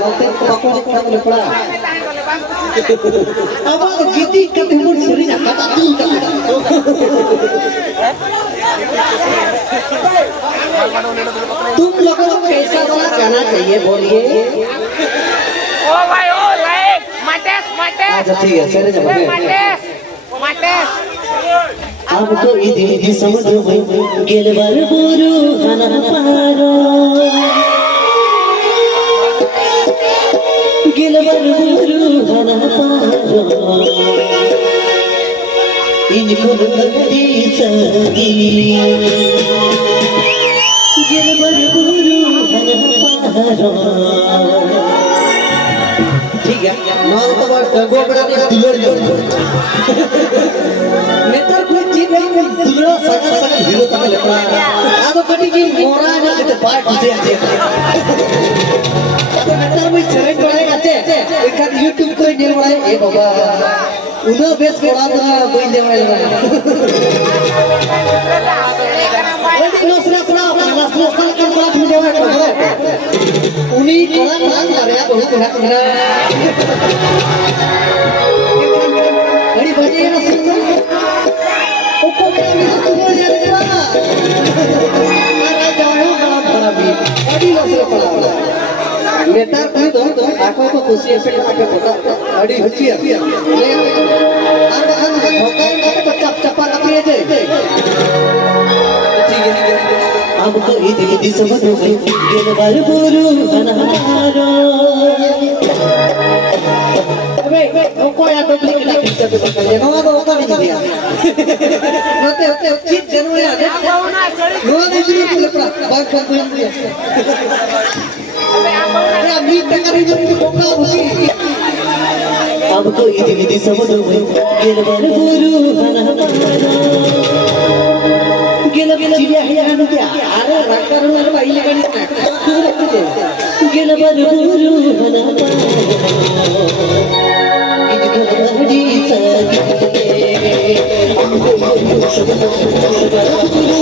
नौते बाको निकल लेपड़ा अब गीती कते मुड़ सरी ना कता दिल का तुम लोगों को कैसा वाला गाना चाहिए बोलिए ओ भाई ओ लाइक मटेस अच्छा ठीक है सर जब मटेस अब तो इदी समझ में गेलवर बुरु हना पारो गेलवर बुरु हना पारो इनको लगती सगी गेलवर बुरु हना पारो ठीक है नाल तो बार गोबड़ा ने दुलड़ जो नेतर कोई चीज नहीं दुलड़ा सगा सगा हीरो तक लेपड़ा आदो कटी की मोरा ना के पार्ट से आते आदो नेतर में चरण पड़े आते एक YouTube कोई नहीं पड़े ए बाबा उधर बेस कोड़ा तो कोई दे वाला लेकिन नसरा पड़ा नसरा साल का पड़ा तुम देवा उन्हीं कोड़ा कोड़ा मारे बहुत कोड़ा कोड़ा बड़ी बड़ी ना सुन ऊपर के लिए तो बोल जाने का अरे जानो बड़ा भी बड़ी नसरा पड़ा नेता कोई दो आको को खुशी से आके पता अड़ी हुची है ले और हम धोखा का चप चपा लगे जे ठीक है अब तो इदी समझ में गेलवर बुरु हनारो अबे कोई आ तो क्लिक क्लिक कर दे नो तो होता नहीं दिया होते होते चीज जरूर आ जाए नो दीजिए तो लपड़ा बात कर दो अरे अभी तक अरे जब कोका होती अब तो इदी समझ में गेलवर बुरु हनारो गेलवर चिड़िया है क्या अरे रखकर उन्हें भाई लेकर गेलवर बुरु हनारो इनको बड़ी सगी हमको सब गेलवर बुरु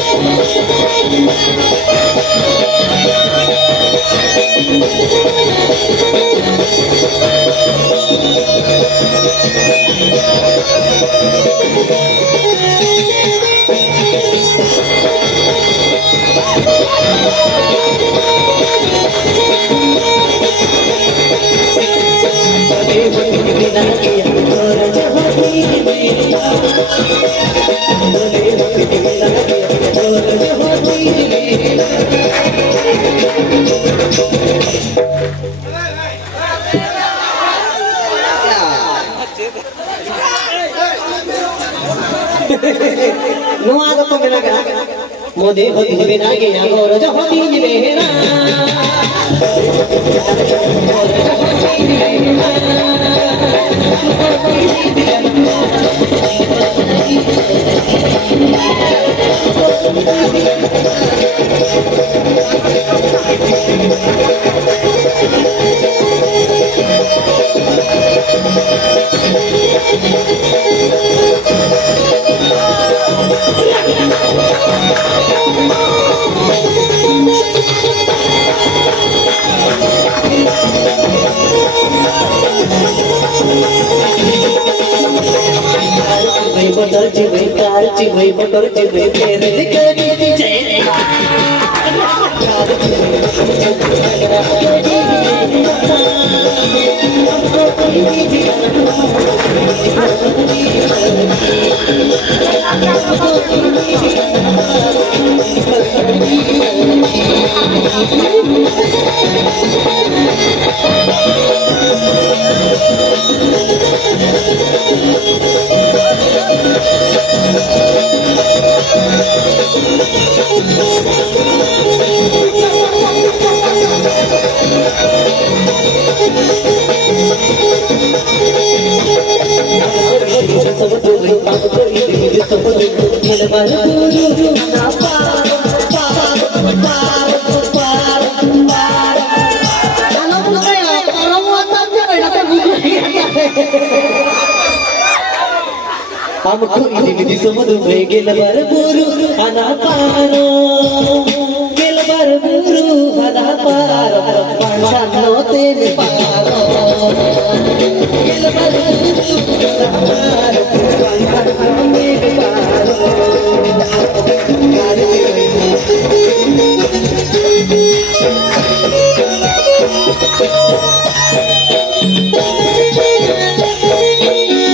Thank you. Nuha ka pagkanaga Mode hoti binagi Agora ja hoti nilehena motor cibai car cibai motor cibai tere dikari di jai Amku ini di samudra gel barburu ana paro gel barburu ana paro pansano te paro